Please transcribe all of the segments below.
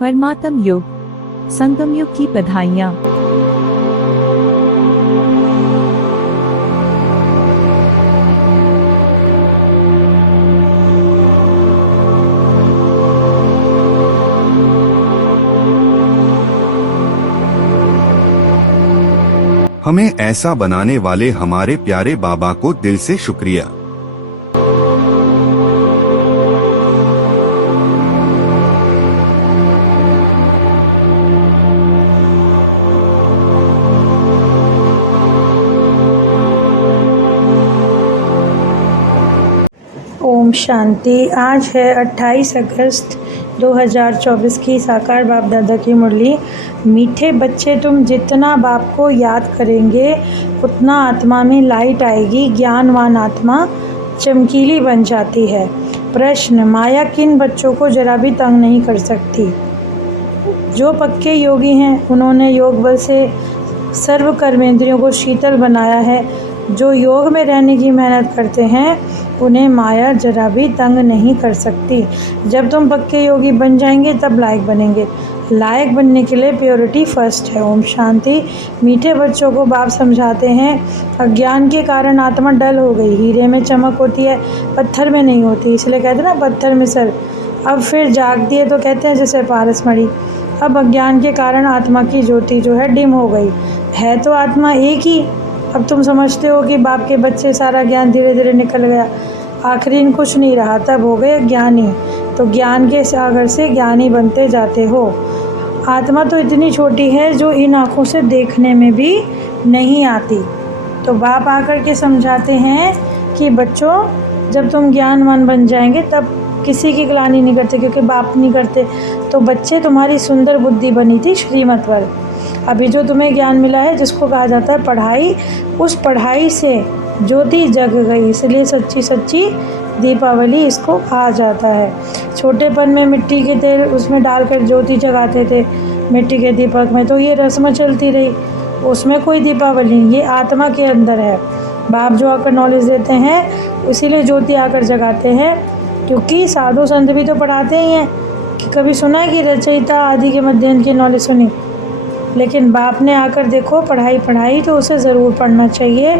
परमात्म युग, संगम युग की बधाइयाँ। हमें ऐसा बनाने वाले हमारे प्यारे बाबा को दिल से शुक्रिया। ओम शांति। आज है 28 अगस्त 2024 की साकार बाप दादा की मुरली। मीठे बच्चे, तुम जितना बाप को याद करेंगे उतना आत्मा में लाइट आएगी। ज्ञानवान आत्मा चमकीली बन जाती है। प्रश्न: माया किन बच्चों को जरा भी तंग नहीं कर सकती? जो पक्के योगी हैं उन्होंने योग बल से सर्व कर्मेंद्रियों को शीतल बनाया है। जो योग में रहने की मेहनत करते हैं उन्हें माया जरा भी तंग नहीं कर सकती। जब तुम पक्के योगी बन जाएंगे तब लायक बनेंगे। लायक बनने के लिए प्योरिटी फर्स्ट है। ओम शांति। मीठे बच्चों को बाप समझाते हैं, अज्ञान के कारण आत्मा डल हो गई। हीरे में चमक होती है, पत्थर में नहीं होती। इसलिए कहते हैं ना, पत्थर में सर। अब फिर जागती है तो कहते हैं जैसे पारस मणि। अब अज्ञान के कारण आत्मा की ज्योति जो है डिम हो गई। है तो आत्मा एक ही। अब तुम समझते हो कि बाप के बच्चे, सारा ज्ञान धीरे धीरे निकल गया, आखिरी कुछ नहीं रहा, तब हो गए ज्ञानी। तो ज्ञान के सागर से ज्ञानी बनते जाते हो। आत्मा तो इतनी छोटी है जो इन आँखों से देखने में भी नहीं आती। तो बाप आकर के समझाते हैं कि बच्चों, जब तुम ज्ञानवान बन जाएंगे तब किसी की ग्लानि नहीं करते, क्योंकि बाप नहीं करते। तो बच्चे, तुम्हारी सुंदर बुद्धि बनी थी श्रीमत पर। अभी जो तुम्हें ज्ञान मिला है, जिसको कहा जाता है पढ़ाई, उस पढ़ाई से ज्योति जग गई। इसलिए सच्ची सच्ची दीपावली इसको कहा जाता है। छोटेपन में मिट्टी के तेल उसमें डालकर ज्योति जगाते थे, मिट्टी के दीपक में, तो ये रस्म चलती रही, उसमें कोई दीपावली नहीं। ये आत्मा के अंदर है। बाप जो आकर नॉलेज देते हैं, इसीलिए ज्योति आकर जगाते हैं। क्योंकि साधु संत भी तो पढ़ाते ही हैं। कि कभी सुना है कि रचयिता आदि के मध्य की नॉलेज सुनी? लेकिन बाप ने आकर देखो पढ़ाई तो उसे ज़रूर पढ़ना चाहिए।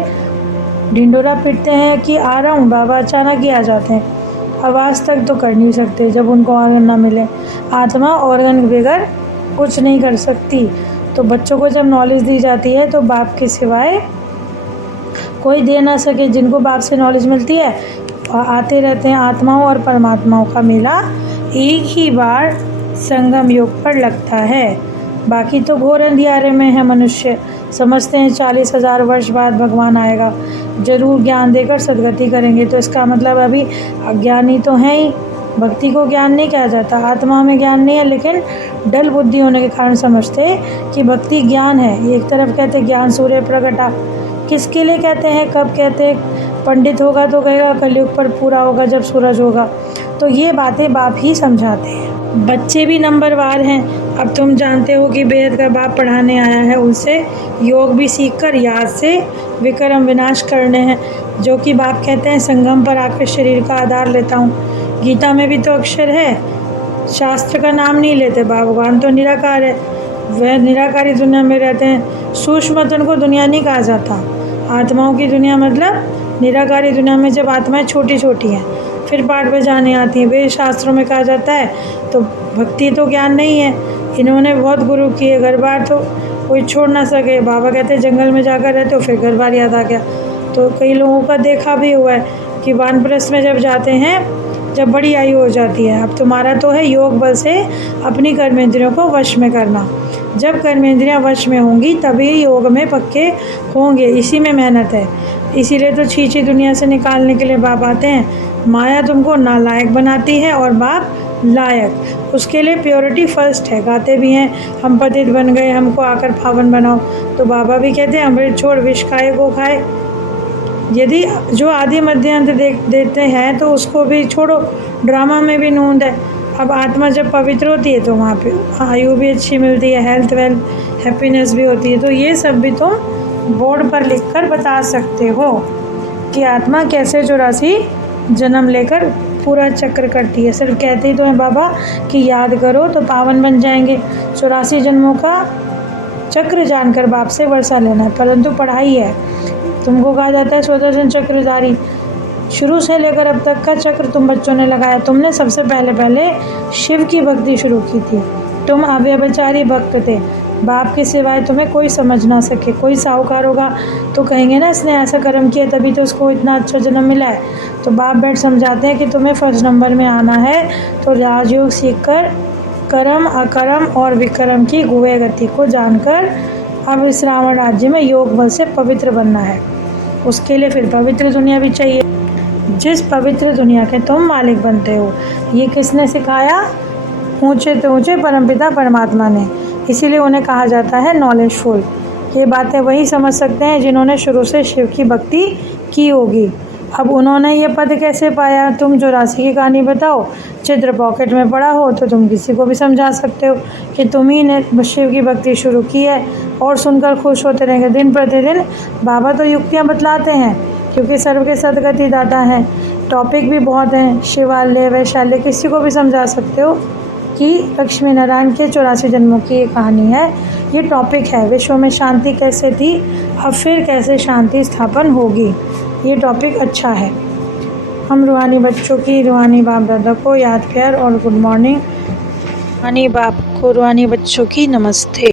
ढिंडोरा पीटते हैं कि आ रहा हूँ बाबा, अचानक ही आ जाते हैं। आवाज़ तक तो कर नहीं सकते जब उनको ऑर्गन ना मिले। आत्मा ऑर्गन के बगैर कुछ नहीं कर सकती। तो बच्चों को जब नॉलेज दी जाती है तो बाप के सिवाय कोई दे ना सके। जिनको बाप से नॉलेज मिलती है आते रहते हैं। आत्माओं और परमात्माओं का मेला एक ही बार संगम योग पर लगता है। बाकी तो घोर अंधियारे में है मनुष्य। समझते हैं 40,000 वर्ष बाद भगवान आएगा, जरूर ज्ञान देकर सदगति करेंगे। तो इसका मतलब अभी अज्ञानी तो हैं ही। भक्ति को ज्ञान नहीं कहा जाता। आत्मा में ज्ञान नहीं है, लेकिन डल बुद्धि होने के कारण समझते हैं कि भक्ति ज्ञान है। एक तरफ कहते हैं ज्ञान सूर्य प्रगटा। किसके लिए कहते हैं, कब कहते हैं? पंडित होगा तो कहेगा कलयुग पर पूरा होगा जब सूरज होगा। तो ये बातें बाप ही समझाते हैं। बच्चे भी नंबरवार हैं। अब तुम जानते हो कि बेहद का बाप पढ़ाने आया है। उनसे योग भी सीखकर याद से विक्रम विनाश करने हैं। जो कि बाप कहते हैं, संगम पर आकर शरीर का आधार लेता हूँ। गीता में भी तो अक्षर है, शास्त्र का नाम नहीं लेते। भगवान तो निराकार है, वह निराकारी दुनिया में रहते हैं। सूक्ष्मतन को दुनिया नहीं कहा जाता। आत्माओं की दुनिया मतलब निराकारी दुनिया में जब आत्माएं छोटी छोटी हैं, फिर पाठ बजाने आती हैं। वे शास्त्रों में कहा जाता है। तो भक्ति तो ज्ञान नहीं है। इन्होंने बहुत गुरु किए, घर बार तो कोई छोड़ ना सके। बाबा कहते हैं जंगल में जाकर रहते हो, फिर घर बार याद आ गया। तो कई लोगों का देखा भी हुआ है कि वानप्रस्थ में जब जाते हैं, जब बड़ी आयु हो जाती है। अब तुम्हारा तो है योग बल से अपनी कर्मेंद्रियों को वश में करना। जब कर्मेंद्रियां वश में होंगी तभी योग में पक्के होंगे। इसी में मेहनत है। इसीलिए तो छीछी दुनिया से निकालने के लिए बाप आते हैं। माया तुमको नालायक बनाती है और बाप लायक। उसके लिए प्योरिटी फर्स्ट है। गाते भी हैं, हम पतित बन गए, हमको आकर पावन बनाओ। तो बाबा भी कहते हैं, अमृत छोड़ विष खाए को खाए। यदि जो आदि मध्य अंत देते हैं तो उसको भी छोड़ो। ड्रामा में भी नूंद है। अब आत्मा जब पवित्र होती है तो वहाँ पे आयु भी अच्छी मिलती है, हेल्थ वेल्थ हैप्पीनेस भी होती है। तो ये सब भी तुम बोर्ड पर लिखकर बता सकते हो कि आत्मा कैसे 84 जन्म लेकर पूरा चक्र करती है। सिर्फ कहते ही तो हैं बाबा कि याद करो तो पावन बन जाएंगे। 84 जन्मों का चक्र जानकर बाप से वर्षा लेना है, परंतु पढ़ाई है। तुमको कहा जाता है स्वतंत्र चक्रधारी। शुरू से लेकर अब तक का चक्र तुम बच्चों ने लगाया। तुमने सबसे पहले शिव की भक्ति शुरू की थी। तुम अव्यभिचारी भक्त थे। बाप के सिवाय तुम्हें कोई समझ ना सके। कोई साहूकार होगा तो कहेंगे ना इसने ऐसा कर्म किया तभी तो उसको इतना अच्छा जन्म मिला है। तो बाप बैठ समझाते हैं कि तुम्हें फर्स्ट नंबर में आना है तो राजयोग सीखकर कर्म अकर्म और विकर्म की गुहे गति को जानकर अब इस रावण राज्य में योग बल से पवित्र बनना है। उसके लिए फिर पवित्र दुनिया भी चाहिए, जिस पवित्र दुनिया के तुम मालिक बनते हो। ये किसने सिखाया? ऊंचे तो ऊंचे परमपिता परमात्मा ने। इसीलिए उन्हें कहा जाता है नॉलेजफुल। ये बातें वही समझ सकते हैं जिन्होंने शुरू से शिव की भक्ति की होगी। अब उन्होंने ये पद कैसे पाया? तुम 84 की कहानी बताओ। चित्र पॉकेट में पड़ा हो तो तुम किसी को भी समझा सकते हो कि तुम ही ने शिव की भक्ति शुरू की है और सुनकर खुश होते रहेंगे। दिन प्रतिदिन बाबा तो युक्तियाँ बतलाते हैं क्योंकि सर्व के सदगति दाता हैं। टॉपिक भी बहुत हैं, शिवालय वैशाल्य, किसी को भी समझा सकते हो कि लक्ष्मी नारायण के 84 जन्मों की ये कहानी है। ये टॉपिक है विश्व में शांति कैसे थी, अब फिर कैसे शांति स्थापन होगी। ये टॉपिक अच्छा है। हम रूहानी बच्चों की, रूहानी बाप दादा को याद प्यार और गुड मॉर्निंग। रूहानी बाप को, रूहानी बच्चों की नमस्ते।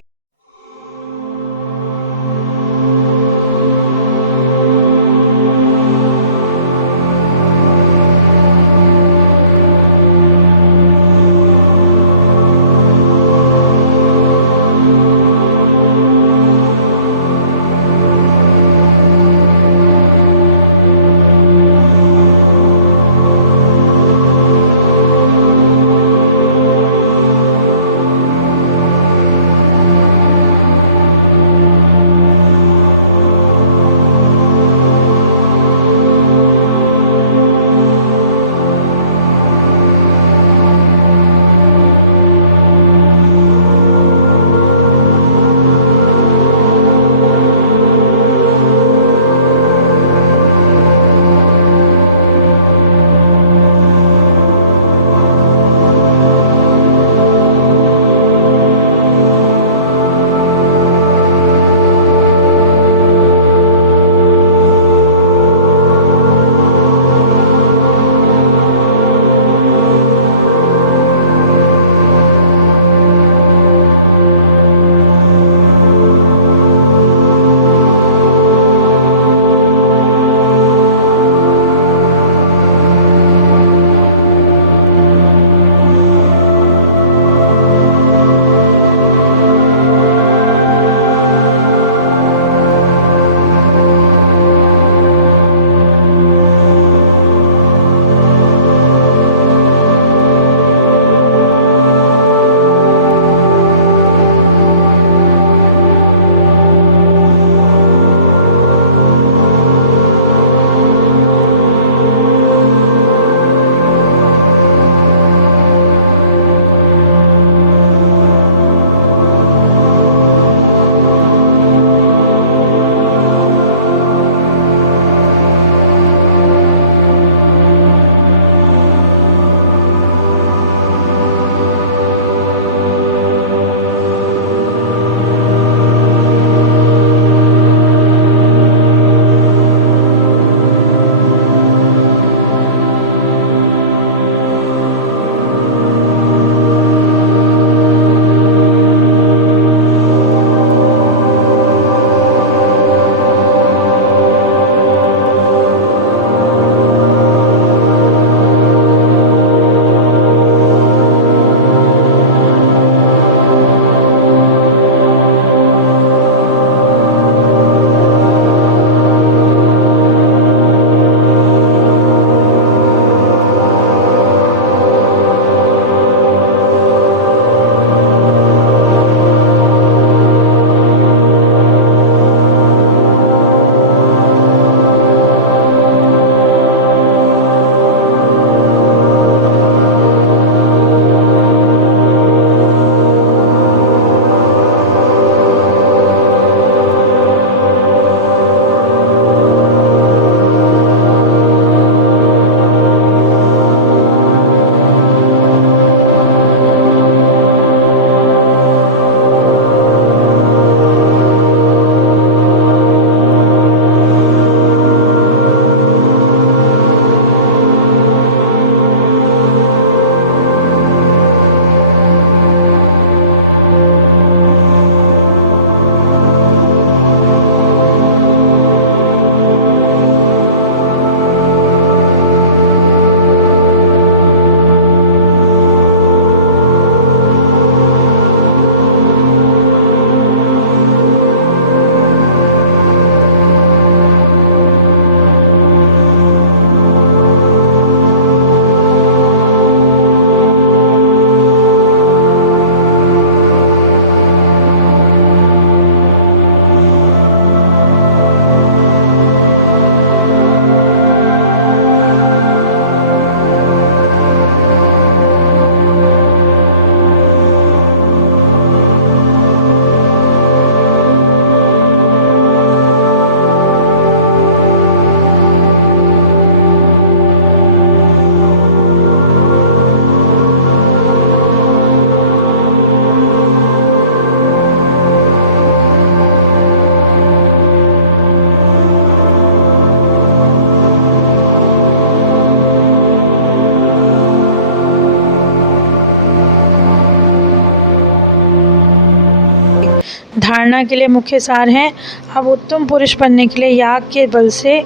धारणा के लिए मुख्य सार हैं। अब उत्तम पुरुष बनने के लिए याग के बल से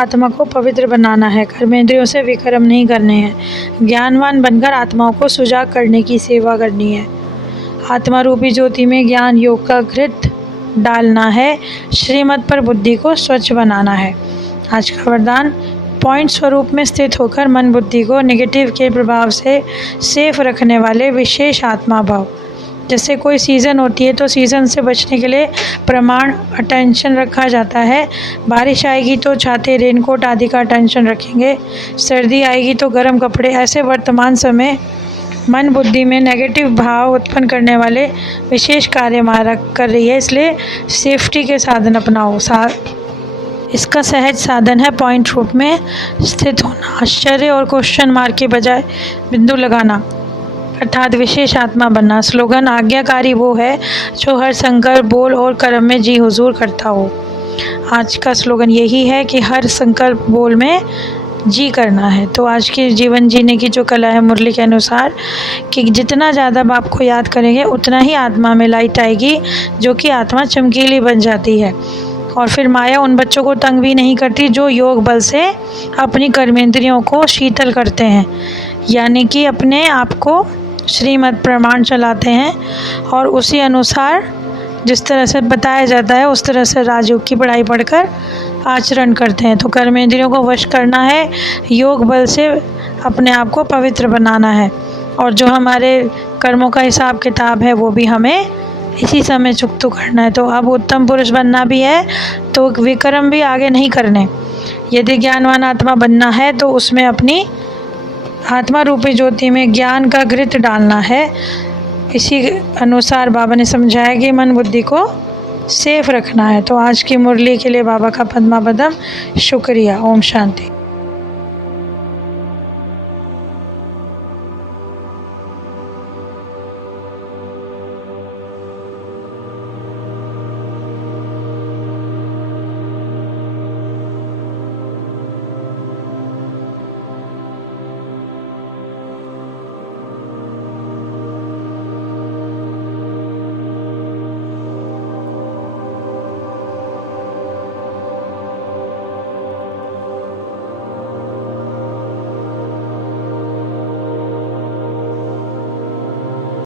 आत्मा को पवित्र बनाना है, कर्मेंद्रियों से विकर्म नहीं करने हैं, ज्ञानवान बनकर आत्माओं को सुजाग करने की सेवा करनी है, आत्मा रूपी ज्योति में ज्ञान योग का घृत डालना है, श्रीमत पर बुद्धि को स्वच्छ बनाना है। आज का वरदान, पॉइंट स्वरूप में स्थित होकर मन बुद्धि को नेगेटिव के प्रभाव से सेफ रखने वाले विशेष आत्मा भाव। जैसे कोई सीज़न होती है तो सीज़न से बचने के लिए प्रमाण अटेंशन रखा जाता है। बारिश आएगी तो छाते रेनकोट आदि का अटेंशन रखेंगे, सर्दी आएगी तो गर्म कपड़े। ऐसे वर्तमान समय मन बुद्धि में नेगेटिव भाव उत्पन्न करने वाले विशेष कार्य मारा कर रही है, इसलिए सेफ्टी के साधन अपनाओ। इसका सहज साधन है पॉइंट रूप में स्थित होना, आश्चर्य और क्वेश्चन मार्क के बजाय बिंदु लगाना, अर्थात विशेष आत्मा बनना। स्लोगन, आज्ञाकारी वो है जो हर संकल्प बोल और कर्म में जी हुजूर करता हो। आज का स्लोगन यही है कि हर संकल्प बोल में जी करना है। तो आज के जीवन जीने की जो कला है मुरली के अनुसार कि जितना ज़्यादा बाप को याद करेंगे उतना ही आत्मा में लाइट आएगी, जो कि आत्मा चमकीली बन जाती है। और फिर माया उन बच्चों को तंग भी नहीं करती जो योग बल से अपनी कर्मेंद्रियों को शीतल करते हैं, यानी कि अपने आप को श्रीमत प्रमाण चलाते हैं और उसी अनुसार जिस तरह से बताया जाता है उस तरह से राजयोग की पढ़ाई पढ़कर आचरण करते हैं। तो कर्मेंद्रियों को वश करना है, योग बल से अपने आप को पवित्र बनाना है, और जो हमारे कर्मों का हिसाब किताब है वो भी हमें इसी समय चुकता करना है। तो अब उत्तम पुरुष बनना भी है तो विक्रम भी आगे नहीं करने। यदि ज्ञानवान आत्मा बनना है तो उसमें अपनी आत्मा रूपी ज्योति में ज्ञान का घृत डालना है। इसी अनुसार बाबा ने समझाया कि मन बुद्धि को सेफ रखना है। तो आज की मुरली के लिए बाबा का पद्मापदम शुक्रिया। ओम शांति।